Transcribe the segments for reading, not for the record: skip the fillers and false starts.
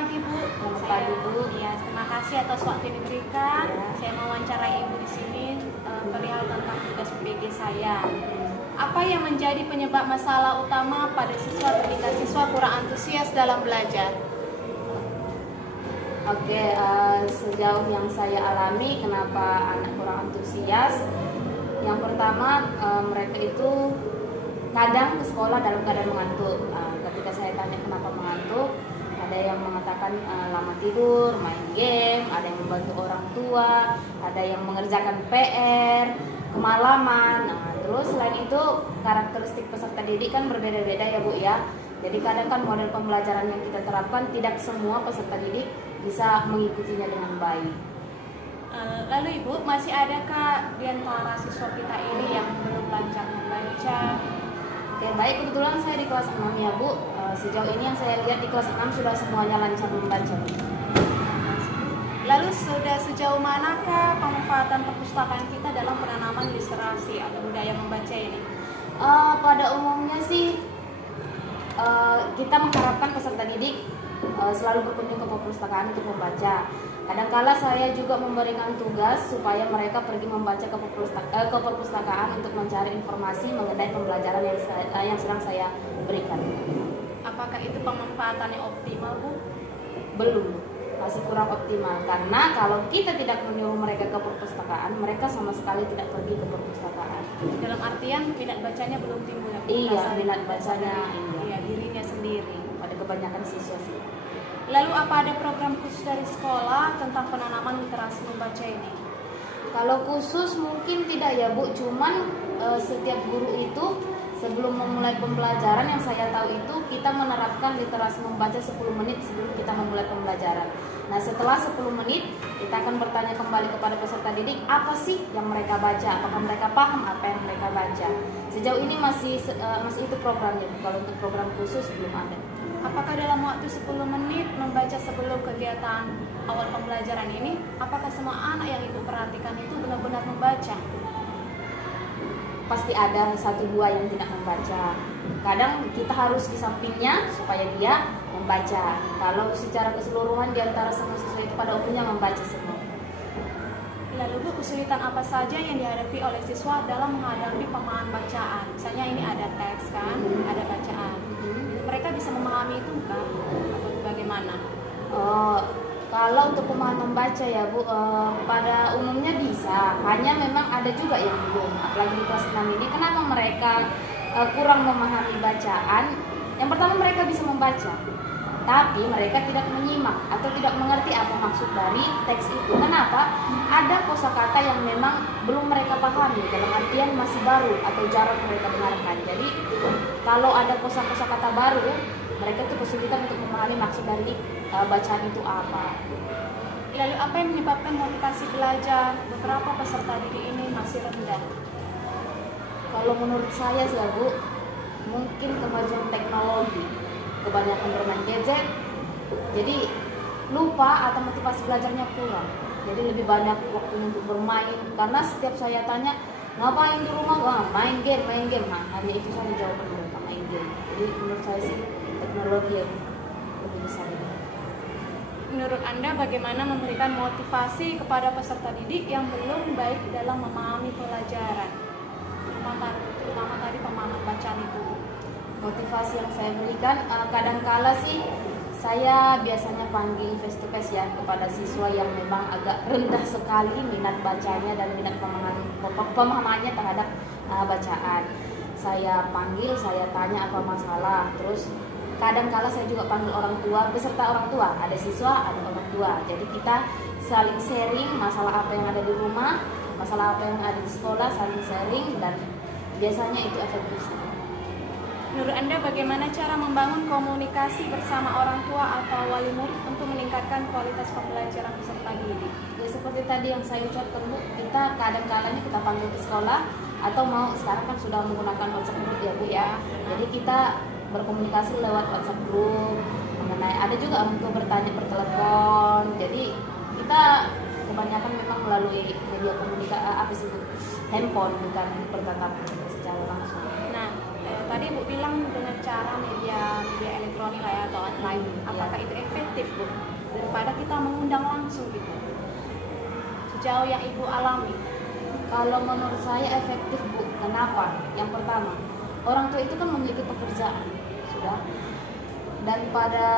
pagi Bu. Selamat pagi Bu. Ya, terima kasih atas waktu yang diberikan. Ya. Saya mau wawancarai Ibu di sini perihal tentang tugas PPG saya. Apa yang menjadi penyebab masalah utama pada siswa ketika siswa kurang antusias dalam belajar? Oke, sejauh yang saya alami kenapa anak kurang antusias, yang pertama mereka itu kadang ke sekolah dalam keadaan mengantuk. Ketika saya tanya kenapa mengantuk, ada yang mengatakan lama tidur, main game, ada yang membantu orang tua, ada yang mengerjakan PR, kemalaman. Terus selain itu karakteristik peserta didik kan berbeda-beda ya Bu ya. Jadi kadang kan model pembelajaran yang kita terapkan tidak semua peserta didik bisa mengikutinya dengan baik. Lalu Ibu, masih adakah di antara siswa kita ini yang belum lancar membaca? Oke, baik, kebetulan saya di kelas 6 ya Bu. Sejauh ini yang saya lihat di kelas 6 sudah semuanya lancar membaca. Lalu sudah sejauh manakah pemanfaatan perpustakaan kita dalam penanaman literasi atau budaya membaca ini? Pada umumnya sih kita mengharapkan peserta didik selalu berkunjung ke perpustakaan untuk membaca. Kadangkala saya juga memberikan tugas supaya mereka pergi membaca ke perpustakaan untuk mencari informasi mengenai pembelajaran yang sedang saya berikan. Apakah itu pemanfaatannya optimal Bu? Belum, masih kurang optimal karena kalau kita tidak menyuruh mereka ke perpustakaan, mereka sama sekali tidak pergi ke perpustakaan. Dalam artian minat bacanya belum timbul. Iya, minat bacanya iya, dirinya sendiri. Pada kebanyakan siswa sih. Lalu apa ada program khusus dari sekolah tentang penanaman literasi membaca ini? Kalau khusus mungkin tidak ya Bu, cuman setiap guru itu sebelum memulai pembelajaran yang saya tahu itu kita menerapkan literasi membaca 10 menit sebelum kita memulai pembelajaran. Nah setelah 10 menit kita akan bertanya kembali kepada peserta didik apa sih yang mereka baca, apakah mereka paham apa yang mereka baca. Sejauh ini masih itu programnya, kalau untuk program khusus belum ada. Apakah dalam waktu 10 menit membaca sebelum kegiatan awal pembelajaran ini, apakah semua anak yang Ibu perhatikan itu benar-benar membaca? Pasti ada 1-2 yang tidak membaca. Kadang kita harus di sampingnya supaya dia membaca. Kalau secara keseluruhan di antara semua siswa itu pada umumnya membaca semua. Lalu Bu, kesulitan apa saja yang dihadapi oleh siswa dalam menghadapi pemahaman bacaan? Misalnya ini ada teks kan, ada bacaan. Mereka bisa memahami itu kan? Atau bagaimana? Kalau untuk pemahaman membaca ya Bu, pada umumnya bisa. Hanya memang ada juga yang belum. Apalagi di kelas 6 ini, kenapa mereka kurang memahami bacaan? Yang pertama mereka bisa membaca, tapi mereka tidak menyimak atau tidak mengerti apa maksud dari teks itu. Kenapa? Ada kosakata yang memang belum mereka pahami, dalam artian masih baru atau jarang mereka dengarkan. Jadi kalau ada kosakata baru, mereka tuh kesulitan untuk memahami maksud dari bacaan itu apa. Lalu apa yang menyebabkan motivasi belajar beberapa peserta didik ini masih rendah? Kalau menurut saya sih ya Bu, mungkin kemajuan teknologi, kebanyakan bermain gadget, jadi lupa atau motivasi belajarnya kurang. Jadi lebih banyak waktunya untuk bermain. Karena setiap saya tanya ngapain di rumah, wah main game. Nah, hanya itu saja jawaban mereka, main game. Jadi menurut saya sih teknologi yang lebih besar. Menurut Anda bagaimana memberikan motivasi kepada peserta didik yang belum baik dalam memahami pelajaran? Terutama tadi pemahaman bacaan itu. Motivasi yang saya berikan kadangkala sih saya biasanya panggil face to face ya kepada siswa yang memang agak rendah sekali minat bacanya dan minat pemahamannya terhadap bacaan. Saya panggil, saya tanya apa masalah. Terus kadangkala saya juga panggil orang tua beserta orang tua. Ada siswa, ada orang tua. Jadi kita saling sharing masalah apa yang ada di rumah, masalah apa yang ada di sekolah, saling sharing, dan biasanya itu efektif. Menurut Anda bagaimana cara membangun komunikasi bersama orang tua atau wali murid untuk meningkatkan kualitas pembelajaran peserta didik? Ya seperti tadi yang saya ucapkan Bu, kita kadang-kadang kita panggil ke sekolah atau mau sekarang kan sudah menggunakan WhatsApp group ya Bu ya. Jadi kita berkomunikasi lewat WhatsApp group mengenai, ada juga untuk bertanya per telepon. Jadi kita kebanyakan memang melalui media komunikasi handphone, bukan bertatap secara langsung. Nah, tadi tadi Bu bilang dengan cara media elektronik lah ya atau online, apakah itu efektif Bu daripada kita mengundang langsung gitu? Sejauh yang Ibu alami. Kalau menurut saya efektif Bu. Kenapa? Yang pertama, orang tua itu kan memiliki pekerjaan, sudah. Dan pada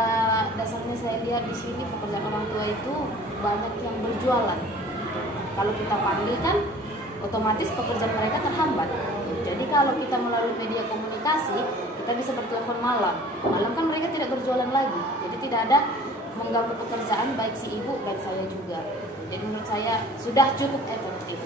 dasarnya saya lihat di sini pekerjaan orang tua itu banyak yang berjualan. Kalau kita panggil kan, otomatis pekerjaan mereka terhambat. Jadi kalau kita melalui media komunikasi, kita bisa bertelepon malam. Malam kan mereka tidak berjualan lagi. Jadi tidak ada mengganggu pekerjaan baik si ibu baik saya juga. Jadi menurut saya sudah cukup efektif.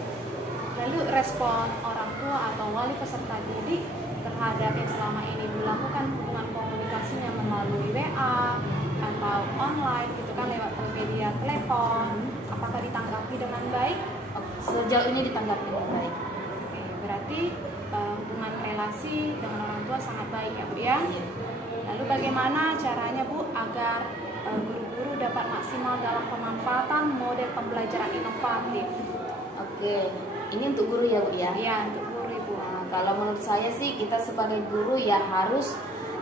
Lalu respon orang tua atau wali peserta didik terhadap yang selama ini dilakukan hubungan komunikasinya melalui WA atau online gitu kan lewat media telepon, apakah ditanggapi dengan baik? Sejauh ini ditanggapi dengan baik. Oke, berarti hubungan relasi dengan orang tua sangat baik ya Bu ya. Lalu bagaimana caranya Bu agar guru-guru dapat maksimal dalam pemanfaatan model pembelajaran inovatif? Oke, ini untuk guru ya Bu ya? Iya, untuk guru Ibu. Nah, kalau menurut saya sih kita sebagai guru ya harus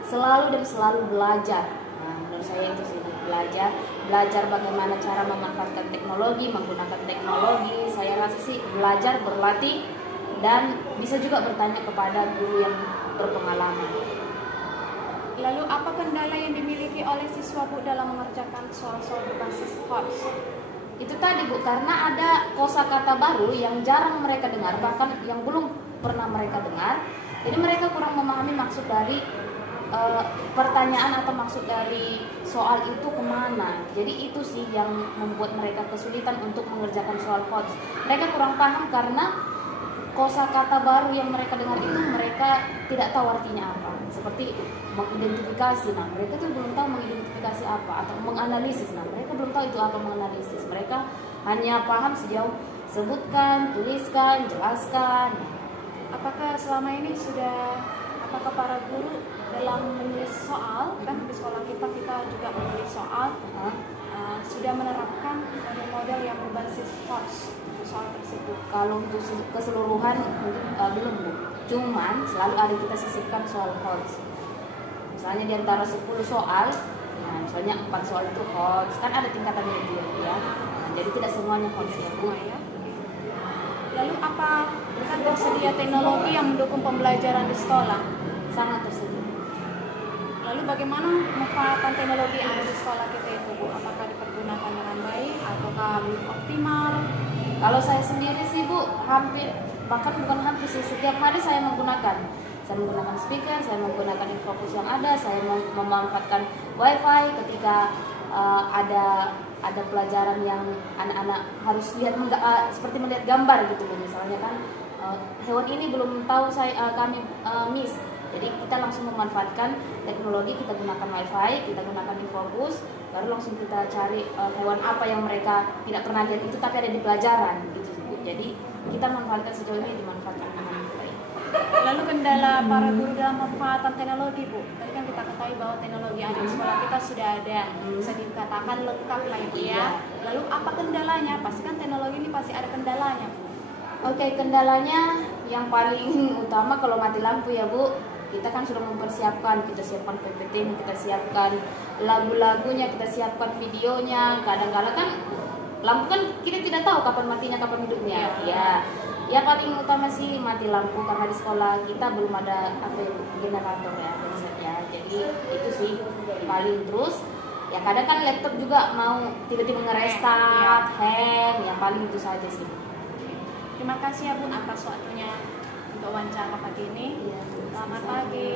selalu dan selalu belajar. Nah, menurut saya itu sih belajar bagaimana cara memanfaatkan teknologi, menggunakan teknologi. Saya rasa sih belajar, berlatih, dan bisa juga bertanya kepada guru yang berpengalaman. Lalu apa kendala yang dimiliki oleh siswa Bu dalam mengerjakan soal-soal berbasis HOTS? Itu tadi Bu, karena ada kosakata baru yang jarang mereka dengar, bahkan yang belum pernah mereka dengar. Jadi mereka kurang memahami maksud dari pertanyaan atau maksud dari soal itu kemana. Jadi itu sih yang membuat mereka kesulitan untuk mengerjakan soal HOTS. Mereka kurang paham karena kosakata baru yang mereka dengar itu mereka tidak tahu artinya apa. Seperti mengidentifikasi, nah mereka tuh belum tahu mengidentifikasi apa, atau menganalisis, nah mereka belum tahu itu apa menganalisis. Mereka hanya paham sejauh sebutkan, tuliskan, jelaskan. Apakah selama ini apakah para guru dalam menulis soal, kan di sekolah kita juga menulis soal, sudah menerapkan model yang berbasis HOTS untuk soal tersebut? Kalau untuk keseluruhan belum Bu. Cuman selalu ada kita sisipkan soal HOTS. Misalnya di antara 10 soal, nah misalnya 4 soal itu HOTS, kan ada tingkatannya juga ya. Nah, jadi tidak semuanya HOTS ya Bu. Lalu apa kan tersedia teknologi yang mendukung pembelajaran di sekolah? Sangat tersedia. Lalu bagaimana pemanfaatan teknologi yang ada di sekolah kita itu Bu? Apakah dipergunakan dengan baik ataukah belum optimal? Kalau saya sendiri sih Bu, bahkan bukan hampir sih, setiap hari saya menggunakan speaker, saya menggunakan Infokus yang ada, saya memanfaatkan WiFi ketika ada pelajaran yang anak-anak harus lihat seperti melihat gambar gitu Bu. Misalnya kan hewan ini belum tahu kami miss. Jadi kita langsung memanfaatkan teknologi, kita gunakan WiFi, kita gunakan Infokus, baru langsung kita cari hewan apa yang mereka tidak pernah lihat itu tapi ada di pelajaran gitu Bu. Jadi kita manfaatkan sejauh ini dimanfaatkan dengan baik. Lalu kendala para guru dalam pemanfaatan teknologi Bu? Tadi kan kita ketahui bahwa teknologi ada di sekolah kita sudah ada, bisa dikatakan lengkap lah itu ya. Lalu apa kendalanya? Pasti kan teknologi ini pasti ada kendalanya Bu. Oke, kendalanya yang paling utama kalau mati lampu ya Bu. Kita kan sudah mempersiapkan, kita siapkan PPT, kita siapkan lagu-lagunya, kita siapkan videonya. Kadang-kadang kan lampu kan kita tidak tahu kapan matinya, kapan hidupnya. Ya paling utama sih mati lampu karena di sekolah kita belum ada generator ya. Jadi itu sih paling. Terus ya kadang kan laptop juga mau tiba-tiba nge-restart, hang, ya paling itu saja sih. Terima kasih ya Bun atas waktunya untuk wawancara pagi ini. Selamat pagi.